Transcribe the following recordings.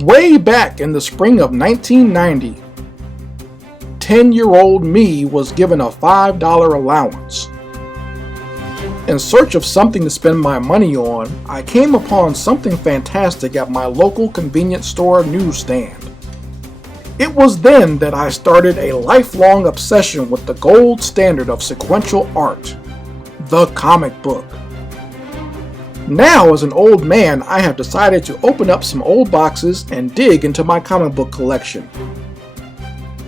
Way back in the spring of 1990, 10-year-old me was given a $5 allowance. In search of something to spend my money on, I came upon something fantastic at my local convenience store newsstand. It was then that I started a lifelong obsession with the gold standard of sequential art, the comic book. Now, as an old man, I have decided to open up some old boxes and dig into my comic book collection.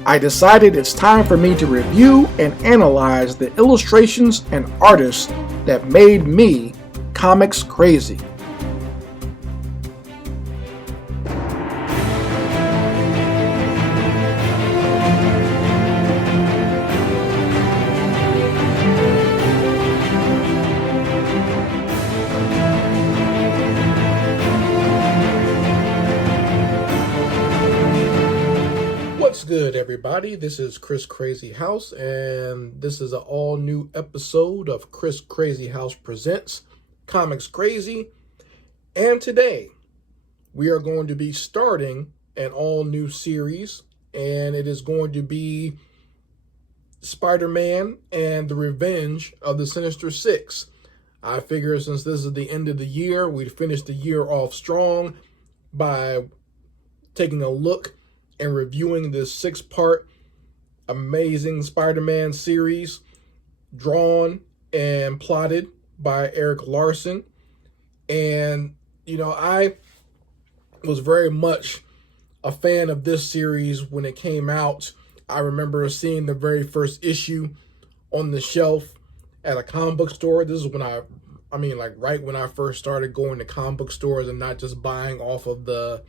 I decided it's time for me to review and analyze the illustrations and artists that made me comics crazy. What's good, everybody? This is Chris Crazy House, and this is an all-new episode of Chris Crazy House Presents Comics Crazy. And today, we are going to be starting an all-new series, and it is going to be Spider-Man and the Revenge of the Sinister Six. I figure since this is the end of the year, we'd finish the year off strong by taking a look and reviewing this 6-part amazing Spider-Man series drawn and plotted by Erik Larsen. And, I was very much a fan of this series when it came out. I remember seeing the very first issue on the shelf at a comic book store. This is when right when I first started going to comic book stores and not just buying off of the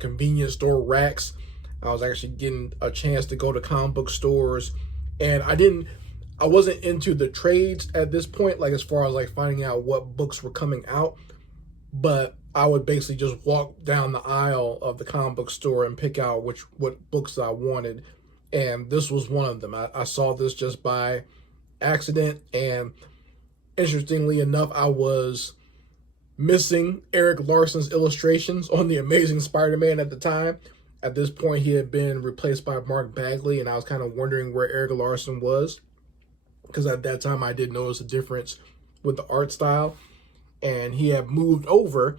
convenience store racks. I was actually getting a chance to go to comic book stores, and I wasn't into the trades at this point, like as far as like finding out what books were coming out, but I would basically just walk down the aisle of the comic book store and pick out what books I wanted, and this was one of them. I saw this just by accident, and interestingly enough, I was missing Erik Larsen's illustrations on The Amazing Spider-Man at the time. At this point, he had been replaced by Mark Bagley, and I was kind of wondering where Erik Larsen was, because at that time I did notice a difference with the art style, and he had moved over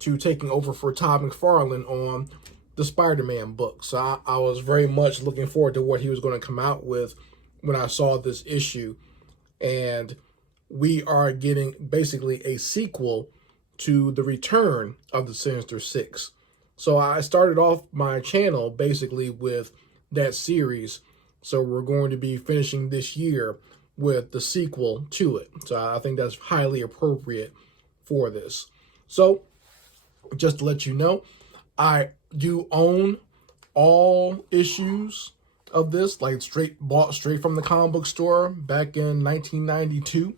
to taking over for Todd McFarlane on the Spider-Man book. So I was very much looking forward to what he was going to come out with when I saw this issue, and we are getting basically a sequel to the return of the Sinister Six. So I started off my channel basically with that series. So we're going to be finishing this year with the sequel to it. So I think that's highly appropriate for this. So just to let you know, I do own all issues of this, like bought straight from the comic book store back in 1992.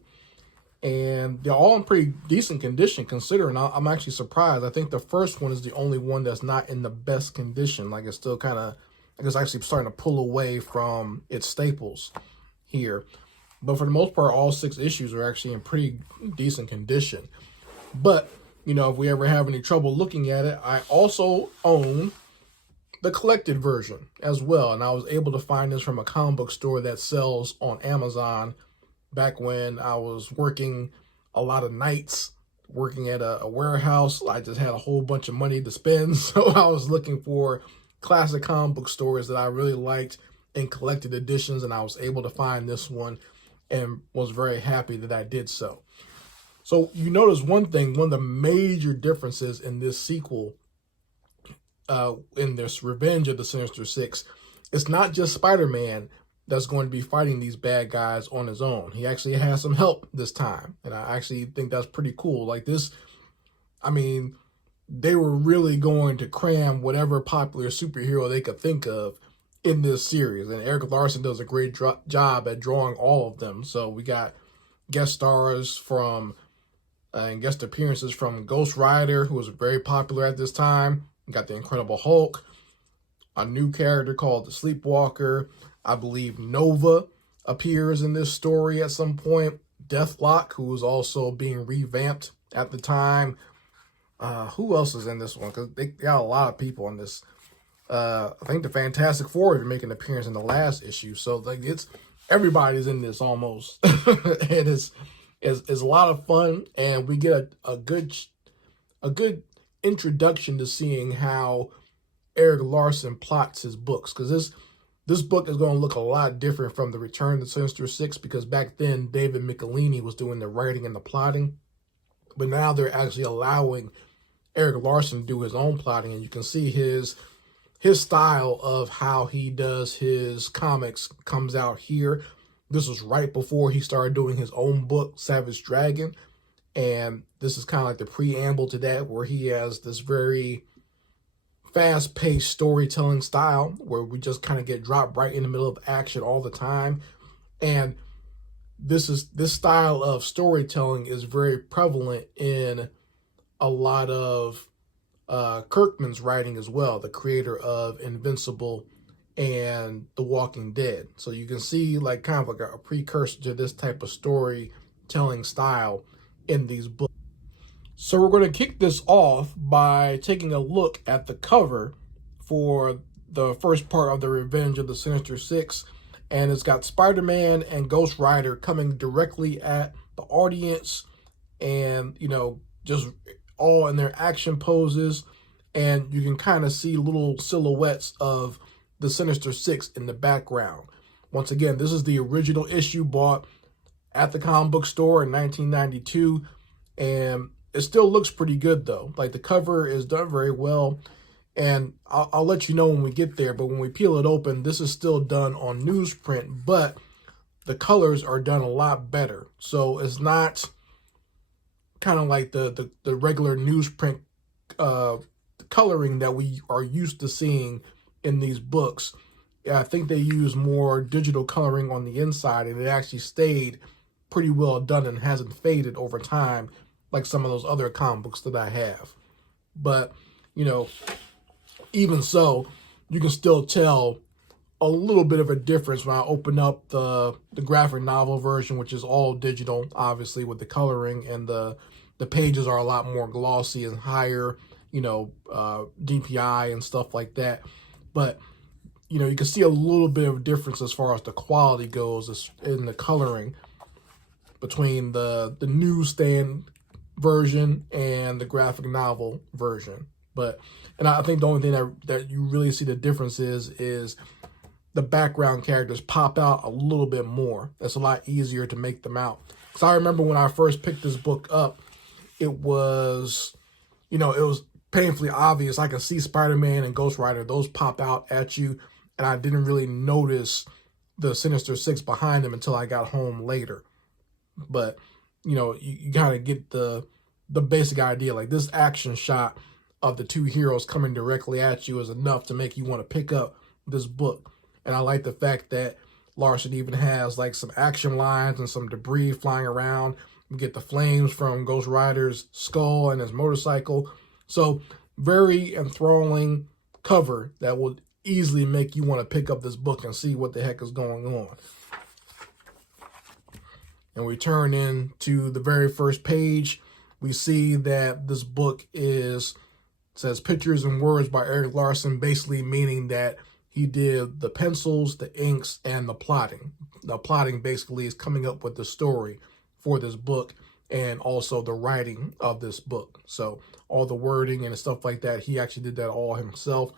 And they're all in pretty decent condition considering. I'm actually surprised. I think the first one is the only one that's not in the best condition. Like it's still kind of, it's actually starting to pull away from its staples here. But for the most part, all 6 issues are actually in pretty decent condition. But, if we ever have any trouble looking at it, I also own the collected version as well. And I was able to find this from a comic book store that sells on Amazon. Back when I was working a lot of nights, working at a warehouse, I just had a whole bunch of money to spend. So I was looking for classic comic book stores that I really liked in collected editions. And I was able to find this one and was very happy that I did so. So you notice one thing, one of the major differences in this sequel, in this Revenge of the Sinister Six, it's not just Spider-Man that's going to be fighting these bad guys on his own. He actually has some help this time. And I actually think that's pretty cool. Like this, they were really going to cram whatever popular superhero they could think of in this series. And Erik Larsen does a great job at drawing all of them. So we got guest stars from, and guest appearances from Ghost Rider, who was very popular at this time. We got the Incredible Hulk, a new character called the Sleepwalker. I believe Nova appears in this story at some point. Deathlock, who was also being revamped at the time. Who else is in this one? Because they got a lot of people in this. I think the Fantastic Four even making an appearance in the last issue. So like it's everybody's in this almost. And it's a lot of fun, and we get a good introduction to seeing how Eric Larson plots his books, because this book is going to look a lot different from the Return of the Sinister Six, because back then David Michelinie was doing the writing and the plotting, but now they're actually allowing Eric Larson to do his own plotting, and you can see his style of how he does his comics comes out here. This was right before he started doing his own book, Savage Dragon, and this is kind of like the preamble to that, where he has this very fast-paced storytelling style where we just kind of get dropped right in the middle of action all the time. And this style of storytelling is very prevalent in a lot of Kirkman's writing as well, the creator of Invincible and The Walking Dead. So you can see like kind of like a precursor to this type of storytelling style in these books. So we're going to kick this off by taking a look at the cover for the first part of the Revenge of the Sinister Six. And it's got Spider-Man and Ghost Rider coming directly at the audience, and, you know, just all in their action poses. And you can kind of see little silhouettes of the Sinister Six in the background. Once again, this is the original issue bought at the comic book store in 1992. And it still looks pretty good, though. Like, the cover is done very well. And I'll let you know when we get there. But when we peel it open, this is still done on newsprint. But the colors are done a lot better. So it's not kind of like the regular newsprint coloring that we are used to seeing in these books. I think they use more digital coloring on the inside, and it actually stayed pretty well done and hasn't faded over time like some of those other comic books that I have. But, you know, even so, you can still tell a little bit of a difference when I open up the graphic novel version, which is all digital, obviously, with the coloring, and the pages are a lot more glossy and higher, you know, DPI and stuff like that. But, you know, you can see a little bit of difference as far as the quality goes in the coloring between the newsstand version and the graphic novel version. But, and I think the only thing that you really see the difference is the background characters pop out a little bit more. It's a lot easier to make them out. Because I remember when I first picked this book up, it was, you know, it was painfully obvious. I could see Spider-Man and Ghost Rider, those pop out at you, and I didn't really notice the Sinister Six behind them until I got home later. But, you know, you kind of get the basic idea. Like, this action shot of the two heroes coming directly at you is enough to make you want to pick up this book. And I like the fact that Larson even has like some action lines and some debris flying around. We get the flames from Ghost Rider's skull and his motorcycle. So very enthralling cover that will easily make you want to pick up this book and see what the heck is going on. And we turn into the very first page. We see that this book says pictures and words by Eric Larson, basically meaning that he did the pencils, the inks, and the plotting. The plotting basically is coming up with the story for this book and also the writing of this book. So all the wording and stuff like that, he actually did that all himself.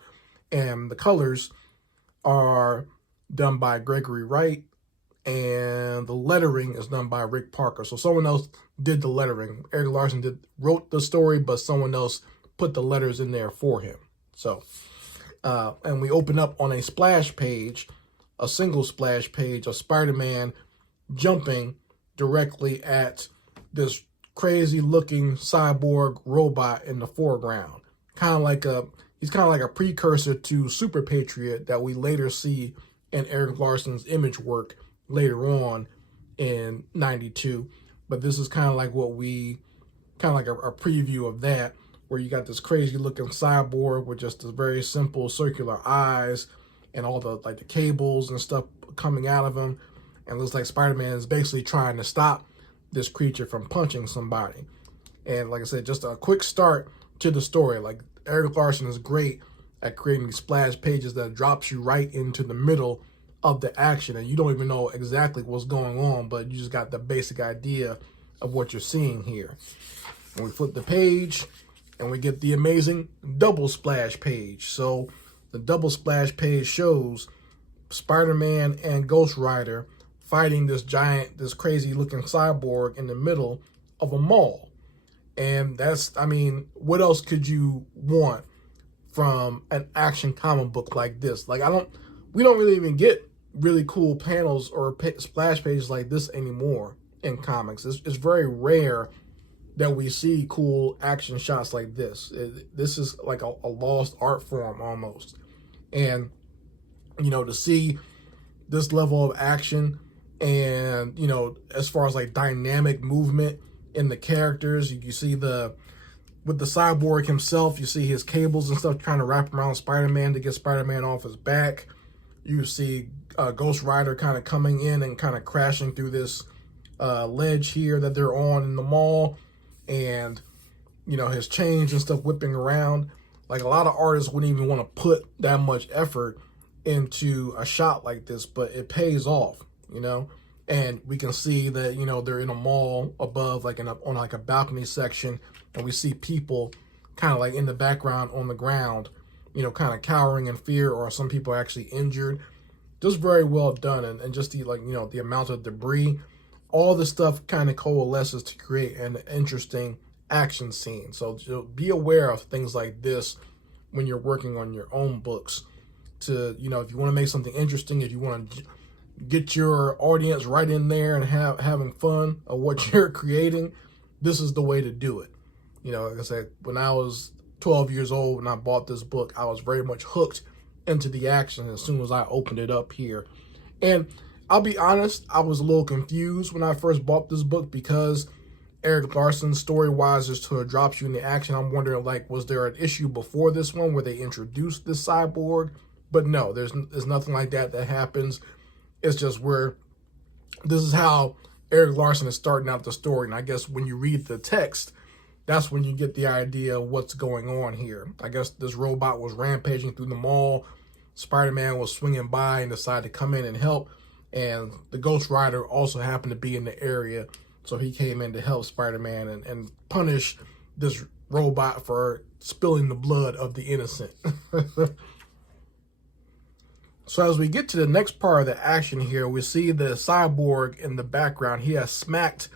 And the colors are done by Gregory Wright, and the lettering is done by Rick Parker. So someone else did the lettering. Eric Larson wrote the story, but someone else put the letters in there for him. So, and we open up on a splash page, a single splash page of Spider-Man jumping directly at this crazy looking cyborg robot in the foreground. He's kind of like a precursor to Super Patriot that we later see in Eric Larson's Image work later on in 92. But this is kind of like a preview of that, where you got this crazy looking cyborg with just this very simple circular eyes and all the like the cables and stuff coming out of him. And it looks like Spider-Man is basically trying to stop this creature from punching somebody. And like I said, just a quick start to the story. Like, Erik Larsen is great at creating splash pages that drops you right into the middle of the action, and you don't even know exactly what's going on, but you just got the basic idea of what you're seeing here. And we flip the page, and we get the amazing double splash page. So the double splash page shows Spider-Man and Ghost Rider fighting this crazy looking cyborg in the middle of a mall. And that's, I mean, what else could you want from an action comic book like this? Like, we don't really even get really cool panels or splash pages like this anymore in comics. It's very rare that we see cool action shots like this. This is like a lost art form almost. And, you know, to see this level of action and, you know, as far as like dynamic movement in the characters, you see with the cyborg himself, you see his cables and stuff trying to wrap around Spider-Man to get Spider-Man off his back. You see Ghost Rider kind of coming in and kind of crashing through this ledge here that they're on in the mall, and, you know, his chains and stuff whipping around. Like, a lot of artists wouldn't even want to put that much effort into a shot like this, but it pays off, you know. And we can see that, you know, they're in a mall above, like on like a balcony section, and we see people kind of like in the background on the ground, you know, kind of cowering in fear, or some people are actually injured. Just very well done, and just the, like, you know, the amount of debris, all the stuff kind of coalesces to create an interesting action scene. So, you know, be aware of things like this when you're working on your own books. To, you know, if you want to make something interesting, if you want to get your audience right in there and having fun of what you're creating, this is the way to do it. You know, like I said, when I was 12 years old and I bought this book, I was very much hooked into the action as soon as I opened it up here. And I'll be honest, I was a little confused when I first bought this book, because Erik Larsen, story-wise, just sort of drops you in the action. I'm wondering, like, was there an issue before this one where they introduced this cyborg? But no, there's nothing like that happens. It's just where this is how Erik Larsen is starting out the story. And I guess when you read the text, that's when you get the idea of what's going on here. I guess this robot was rampaging through the mall. Spider-Man was swinging by and decided to come in and help. And the Ghost Rider also happened to be in the area, so he came in to help Spider-Man and punish this robot for spilling the blood of the innocent. So as we get to the next part of the action here, we see the cyborg in the background. He has smacked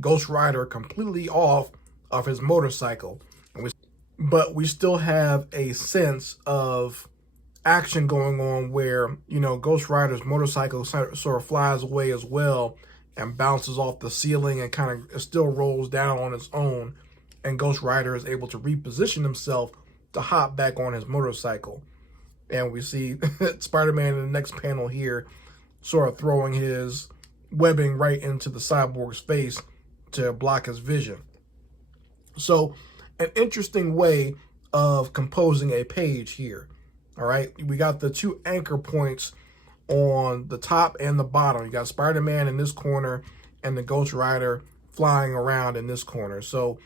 Ghost Rider completely off of his motorcycle. But we still have a sense of action going on where, you know, Ghost Rider's motorcycle sort of flies away as well and bounces off the ceiling and kind of still rolls down on its own. And Ghost Rider is able to reposition himself to hop back on his motorcycle. And we see Spider-Man in the next panel here sort of throwing his webbing right into the cyborg's face to block his vision. So, an interesting way of composing a page here. All right, we got the two anchor points on the top and the bottom. You got Spider-Man in this corner and the Ghost Rider flying around in this corner. So,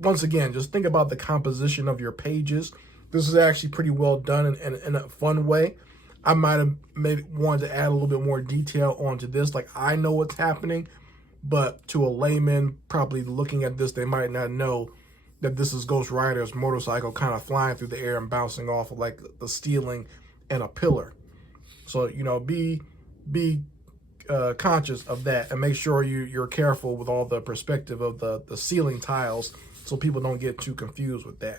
once again, just think about the composition of your pages. This is actually pretty well done in a fun way. I might have maybe wanted to add a little bit more detail onto this. Like, I know what's happening, but to a layman probably looking at this, they might not know that this is Ghost Rider's motorcycle kind of flying through the air and bouncing off of like the ceiling and a pillar. So, you know, be conscious of that, and make sure you're careful with all the perspective of the ceiling tiles, so people don't get too confused with that.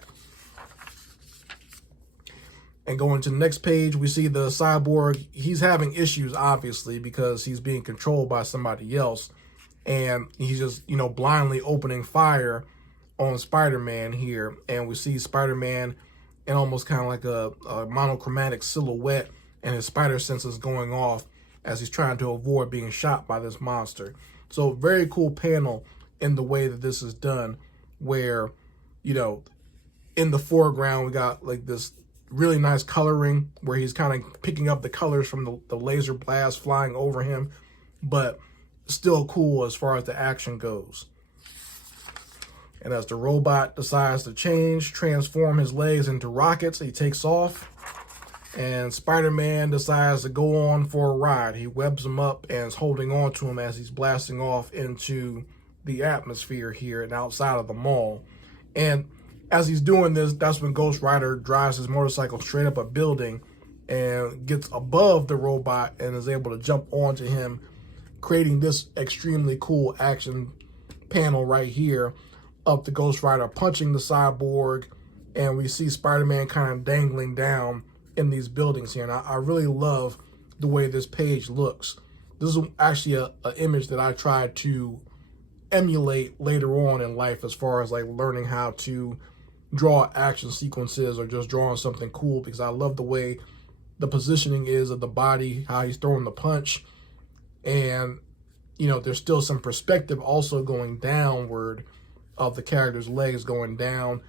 And going to the next page, we see the cyborg. He's having issues, obviously, because he's being controlled by somebody else. And he's just, you know, blindly opening fire on Spider-Man here. And we see Spider-Man in almost kind of like a monochromatic silhouette, and his spider senses going off as he's trying to avoid being shot by this monster. So very cool panel in the way that this is done, where, you know, in the foreground, we got like this really nice coloring where he's kind of picking up the colors from the laser blast flying over him, but still cool as far as the action goes. And as the robot decides to transform his legs into rockets, he takes off. And Spider-Man decides to go on for a ride. He webs him up and is holding on to him as he's blasting off into the atmosphere here and outside of the mall. And as he's doing this, that's when Ghost Rider drives his motorcycle straight up a building and gets above the robot and is able to jump onto him, creating this extremely cool action panel right here of the Ghost Rider punching the cyborg. And we see Spider-Man kind of dangling down in these buildings here. And I really love the way this page looks. This is actually an image that I tried to emulate later on in life as far as like learning how to draw action sequences or just drawing something cool, because I love the way the positioning is of the body, how he's throwing the punch. And, you know, there's still some perspective also going downward of the character's legs going down,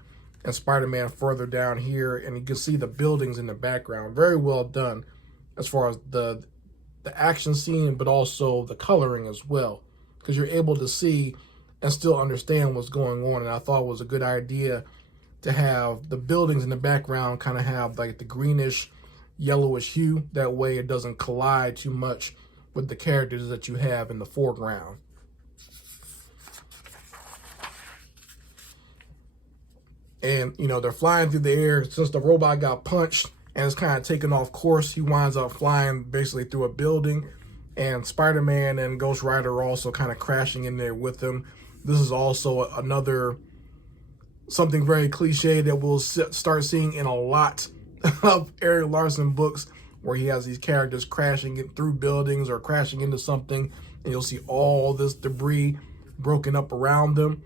and Spider-Man further down here, and you can see the buildings in the background. Very well done as far as the action scene, but also the coloring as well, because you're able to see and still understand what's going on. And I thought it was a good idea to have the buildings in the background kind of have like the greenish, yellowish hue. That way it doesn't collide too much with the characters that you have in the foreground. And, you know, they're flying through the air. Since the robot got punched and is kind of taken off course, he winds up flying basically through a building. And Spider-Man and Ghost Rider are also kind of crashing in there with him. This is also another something very cliche that we'll start seeing in a lot of Erik Larsen books, where he has these characters crashing through buildings or crashing into something, and you'll see all this debris broken up around them.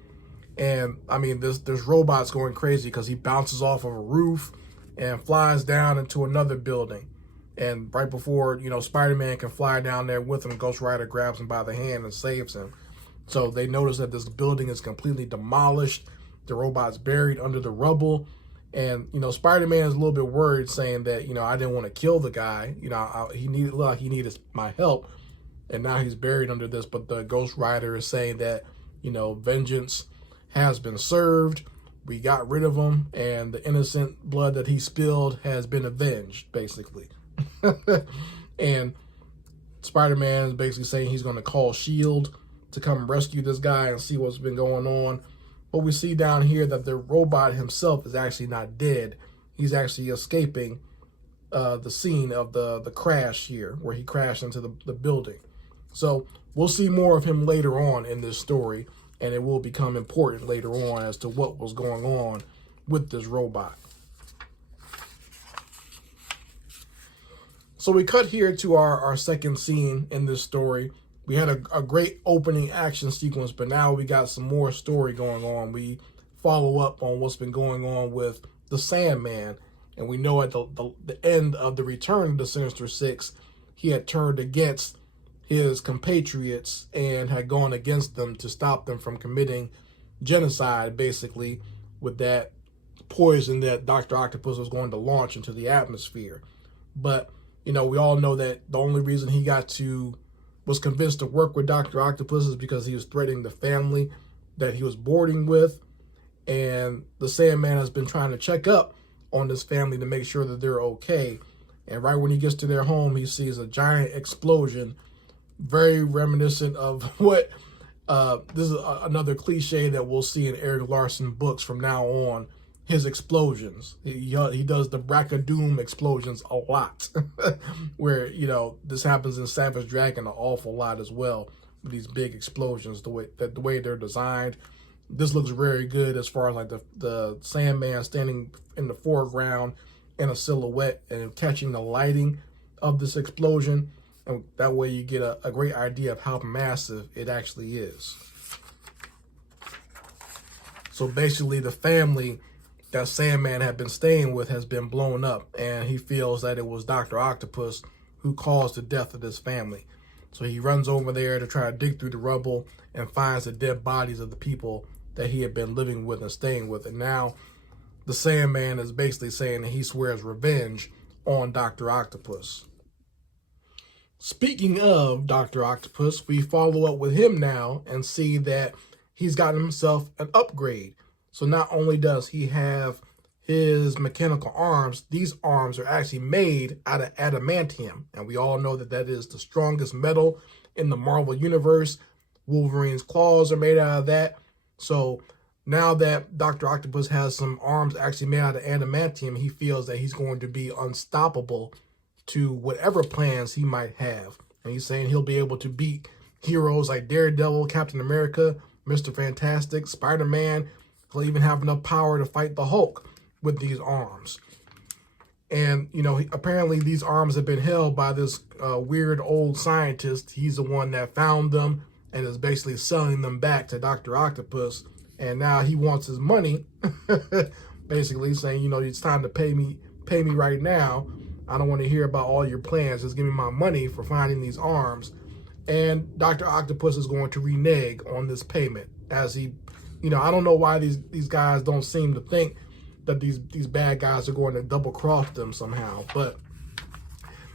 And I mean, this robot's going crazy because he bounces off of a roof and flies down into another building. And right before, you know, Spider-Man can fly down there with him, Ghost Rider grabs him by the hand and saves him. So they notice that this building is completely demolished. The robot's buried under the rubble. And, you know, Spider-Man is a little bit worried, saying that, you know, I didn't want to kill the guy. You know, he needed my help. And now he's buried under this. But the Ghost Rider is saying that, you know, vengeance has been served. We got rid of him, and the innocent blood that he spilled has been avenged, basically. And Spider-Man is basically saying he's going to call S.H.I.E.L.D. to come rescue this guy and see what's been going on. But we see down here that the robot himself is actually not dead. He's actually escaping the scene of the crash here, where he crashed into the building. So we'll see more of him later on in this story, and it will become important later on as to what was going on with this robot. So we cut here to our second scene in this story. We had a great opening action sequence, but now we got some more story going on. We follow up on what's been going on with the Sandman, and we know at the end of the return of the Sinister Six, he had turned against his compatriots and had gone against them to stop them from committing genocide, basically, with that poison that Dr. Octopus was going to launch into the atmosphere. But, you know, we all know that the only reason he was convinced to work with Dr. Octopus is because he was threatening the family that he was boarding with. And the Sandman has been trying to check up on this family to make sure that they're okay. And right when he gets to their home, he sees a giant explosion, very reminiscent of what, this is another cliche that we'll see in Erik Larsen books from now on, his explosions. He does the Brackadoom explosions a lot, where, you know, this happens in Savage Dragon an awful lot as well, with these big explosions, the way they're designed. This looks very good as far as like the Sandman standing in the foreground in a silhouette and catching the lighting of this explosion. And that way you get a great idea of how massive it actually is. So basically the family that Sandman had been staying with has been blown up, and he feels that it was Dr. Octopus who caused the death of this family. So he runs over there to try to dig through the rubble and finds the dead bodies of the people that he had been living with and staying with. And now the Sandman is basically saying that he swears revenge on Dr. Octopus. Speaking of Dr. Octopus, we follow up with him now and see that he's gotten himself an upgrade. So not only does he have his mechanical arms, these arms are actually made out of adamantium. And we all know that that is the strongest metal in the Marvel Universe. Wolverine's claws are made out of that. So now that Dr. Octopus has some arms actually made out of adamantium, he feels that he's going to be unstoppable to whatever plans he might have. And he's saying he'll be able to beat heroes like Daredevil, Captain America, Mr. Fantastic, Spider-Man. He'll even have enough power to fight the Hulk with these arms. And, you know, apparently these arms have been held by this weird old scientist. He's the one that found them and is basically selling them back to Dr. Octopus. And now he wants his money, basically saying, you know, it's time to pay me right now. I don't want to hear about all your plans. Just give me my money for finding these arms. And Dr. Octopus is going to renege on this payment as he, you know, I don't know why these guys don't seem to think that these bad guys are going to double cross them somehow, but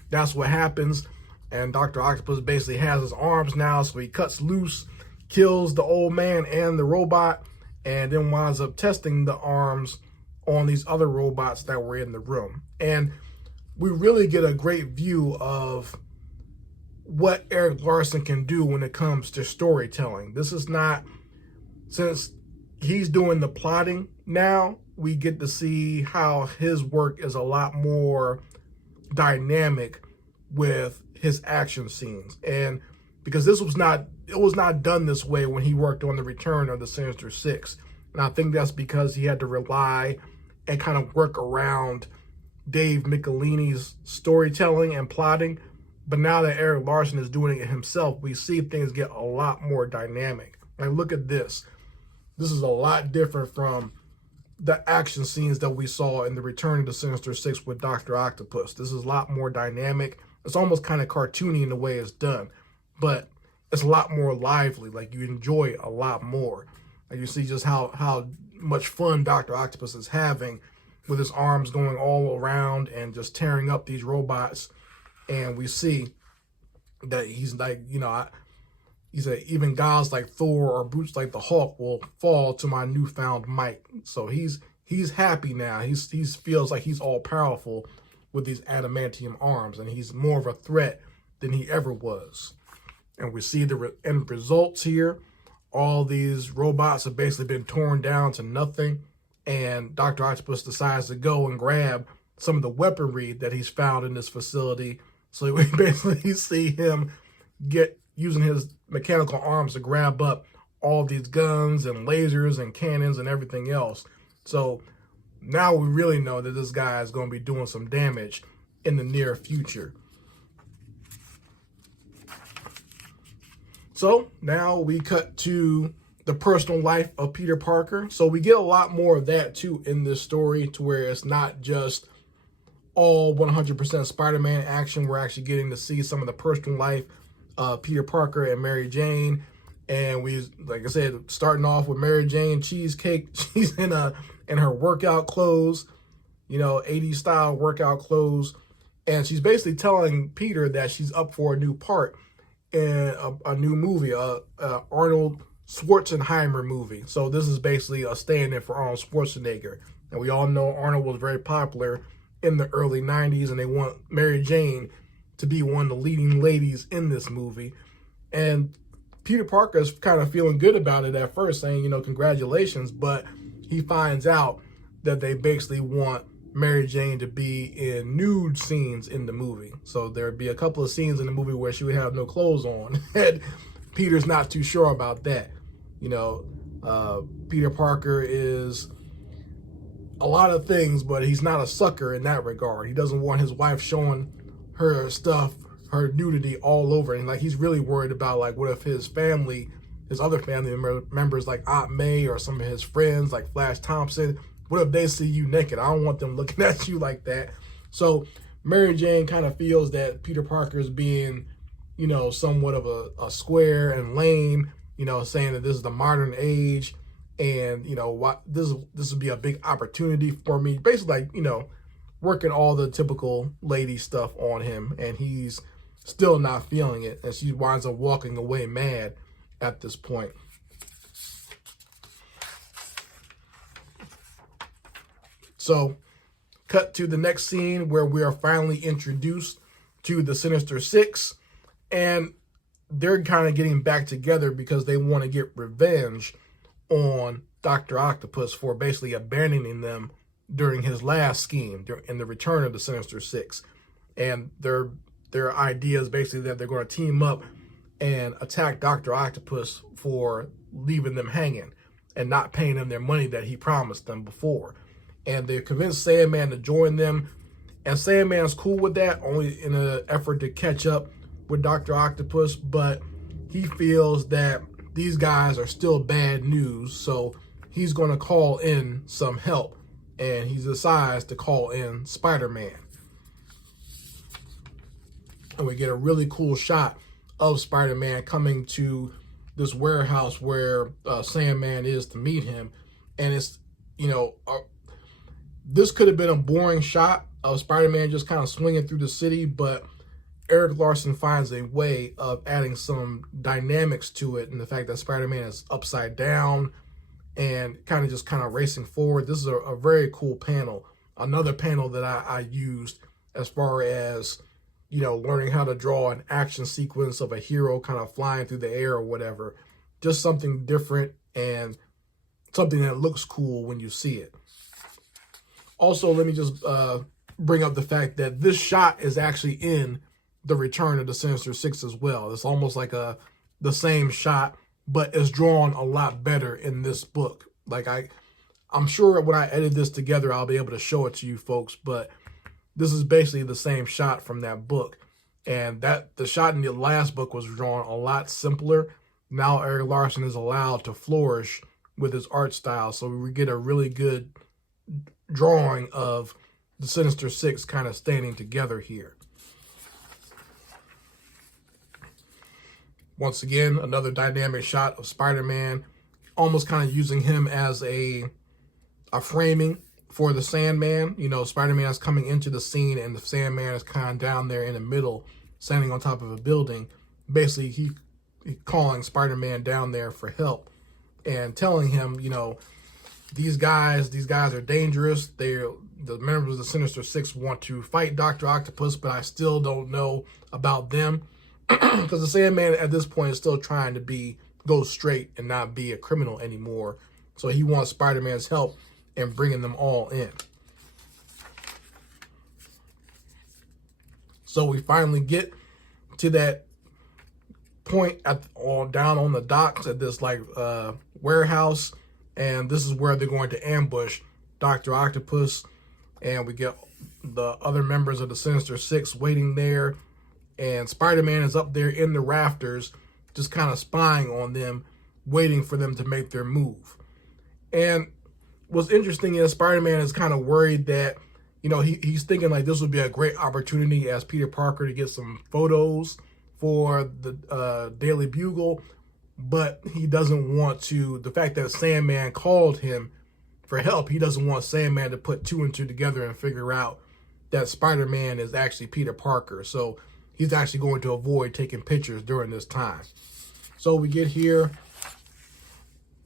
that's what happens. And Dr. Octopus basically has his arms now, so he cuts loose, kills the old man and the robot, and then winds up testing the arms on these other robots that were in the room. And we really get a great view of what Erik Larsen can do when it comes to storytelling. This is not, since he's doing the plotting now, we get to see how his work is a lot more dynamic with his action scenes. And because it was not done this way when he worked on the return of the Sinister Six. And I think that's because he had to rely and kind of work around Dave Michelini's storytelling and plotting. But now that Erik Larsen is doing it himself, we see things get a lot more dynamic. Like, look at this. This is a lot different from the action scenes that we saw in the Return of the Sinister Six with Dr. Octopus. This is a lot more dynamic. It's almost kind of cartoony in the way it's done, but it's a lot more lively. Like, you enjoy it a lot more. Like, you see just how much fun Dr. Octopus is having with his arms going all around and just tearing up these robots. And we see that he's like, you know, he said even guys like Thor or boots like the Hulk will fall to my newfound might. So he's happy now. He feels like he's all powerful with these adamantium arms, and he's more of a threat than he ever was. And we see the end results here. All these robots have basically been torn down to nothing, and Dr. Octopus decides to go and grab some of the weaponry that he's found in this facility. So we basically see him using his mechanical arms to grab up all these guns and lasers and cannons and everything else. So now we really know that this guy is going to be doing some damage in the near future. So now we cut to the personal life of Peter Parker. So we get a lot more of that too in this story, to where it's not just all 100% Spider-Man action. We're actually getting to see some of the personal life of Peter Parker and Mary Jane. And we, like I said, starting off with Mary Jane Cheesecake. She's in her workout clothes, you know, 80s style workout clothes. And she's basically telling Peter that she's up for a new part in a new movie, Arnold Schwarzenegger movie. So this is basically a stand-in for Arnold Schwarzenegger. And we all know Arnold was very popular in the early 90s, and they want Mary Jane to be one of the leading ladies in this movie. And Peter Parker is kind of feeling good about it at first, saying, you know, congratulations, but he finds out that they basically want Mary Jane to be in nude scenes in the movie. So there'd be a couple of scenes in the movie where she would have no clothes on. And Peter's not too sure about that. You know, Peter Parker is a lot of things, but he's not a sucker in that regard. He doesn't want his wife showing her stuff, her nudity all over. And like, he's really worried about, like, what if his family, his other family members like Aunt May or some of his friends like Flash Thompson, what if they see you naked? I don't want them looking at you like that. So Mary Jane kind of feels that Peter Parker is being, you know, somewhat of a square and lame, you know, saying that this is the modern age, and, you know, what this would be a big opportunity for me. Basically, like, you know, working all the typical lady stuff on him, and he's still not feeling it, and she winds up walking away mad at this point. So cut to the next scene where we are finally introduced to the Sinister Six, and they're kind of getting back together because they want to get revenge on Dr. Octopus for basically abandoning them during his last scheme in the return of the Sinister Six. And their idea is basically that they're going to team up and attack Dr. Octopus for leaving them hanging and not paying them their money that he promised them before. And they convinced Sandman to join them, and Sandman's cool with that, only in an effort to catch up with Dr. Octopus, but he feels that these guys are still bad news, so he's going to call in some help, and he decides to call in Spider-Man. And we get a really cool shot of Spider-Man coming to this warehouse where Sandman is to meet him, and it's, this could have been a boring shot of Spider-Man just kind of swinging through the city, but Erik Larsen finds a way of adding some dynamics to it, and the fact that Spider-Man is upside down and kind of racing forward. This is a very cool panel. Another panel that I used as far as, learning how to draw an action sequence of a hero kind of flying through the air or whatever. Just something different and something that looks cool when you see it. Also, let me just bring up the fact that this shot is actually in the Return of the Sinister Six as well. It's almost like the same shot, but it's drawn a lot better in this book. Like I'm sure when I edit this together, I'll be able to show it to you folks, but this is basically the same shot from that book. And the shot in the last book was drawn a lot simpler. Now Erik Larsen is allowed to flourish with his art style, so we get a really good drawing of the Sinister Six kind of standing together here. Once again, another dynamic shot of Spider-Man, almost kind of using him as a framing for the Sandman. Spider-Man is coming into the scene, and the Sandman is kind of down there in the middle, standing on top of a building. Basically, he calling Spider-Man down there for help and telling him, these guys are dangerous. The members of the Sinister Six want to fight Dr. Octopus, but I still don't know about them. Because the Sandman at this point is still trying to go straight and not be a criminal anymore. So he wants Spider-Man's help in bringing them all in. So we finally get to that point down on the docks at this warehouse, and this is where they're going to ambush Dr. Octopus, and we get the other members of the Sinister Six waiting there, and Spider-Man is up there in the rafters just kind of spying on them, waiting for them to make their move. And what's interesting is Spider-Man is kind of worried that, he's thinking like this would be a great opportunity as Peter Parker to get some photos for the Daily Bugle, but he doesn't want to, the fact that Sandman called him for help, he doesn't want Sandman to put two and two together and figure out that Spider-Man is actually Peter Parker. So he's actually going to avoid taking pictures during this time. So we get here.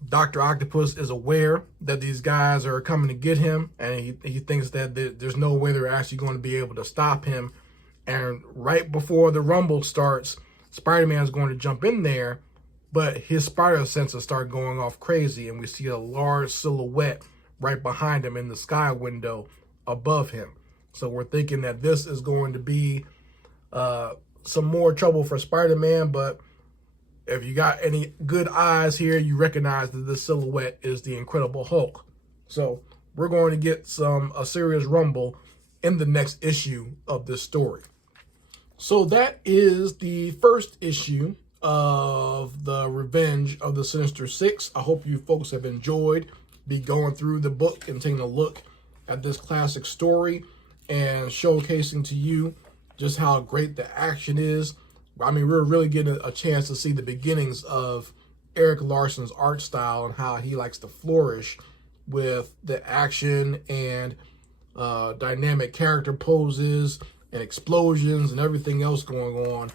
Dr. Octopus is aware that these guys are coming to get him, and he thinks that there's no way they're actually going to be able to stop him. And right before the rumble starts, Spider-Man is going to jump in there, but his spider senses start going off crazy, and we see a large silhouette right behind him in the sky window above him. So we're thinking that this is going to be some more trouble for Spider-Man, but if you got any good eyes here, you recognize that this silhouette is the Incredible Hulk. So we're going to get a serious rumble in the next issue of this story. So that is the first issue of the Revenge of the Sinister Six. I hope you folks have enjoyed going through the book and taking a look at this classic story and showcasing to you just how great the action is. I mean, we're really getting a chance to see the beginnings of Erik Larsen's art style and how he likes to flourish with the action and dynamic character poses and explosions and everything else going on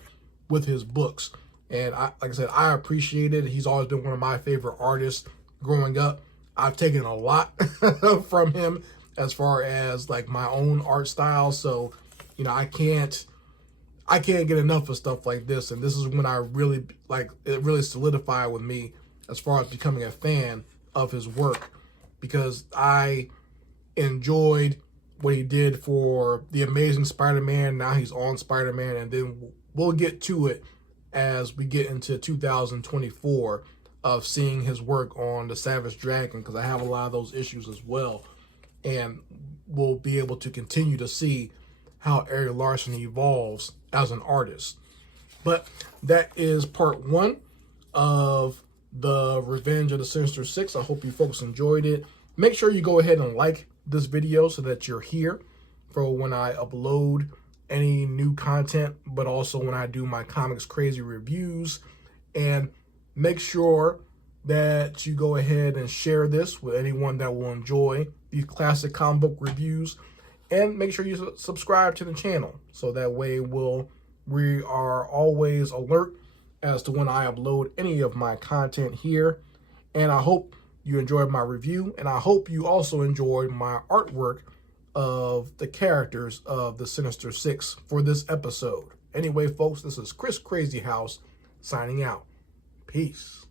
with his books. And like I said, I appreciate it. He's always been one of my favorite artists growing up. I've taken a lot from him as far as like my own art style. So, you know, I can't get enough of stuff like this. And this is when I really, like, it really solidified with me as far as becoming a fan of his work, because I enjoyed what he did for The Amazing Spider-Man. Now he's on Spider-Man, and then we'll get to it as we get into 2024 of seeing his work on The Savage Dragon, because I have a lot of those issues as well. And we'll be able to continue to see how Eric Larson evolves as an artist. But that is part 1 of the Revenge of the Sinister Six. I hope you folks enjoyed it. Make sure you go ahead and like this video so that you're here for when I upload any new content, but also when I do my Comics Crazy reviews. And make sure that you go ahead and share this with anyone that will enjoy these classic comic book reviews. And make sure you subscribe to the channel so that way we are always alert as to when I upload any of my content here. And I hope you enjoyed my review, and I hope you also enjoyed my artwork of the characters of the Sinister Six for this episode. Anyway, folks, this is Chris Crazy House signing out. Peace.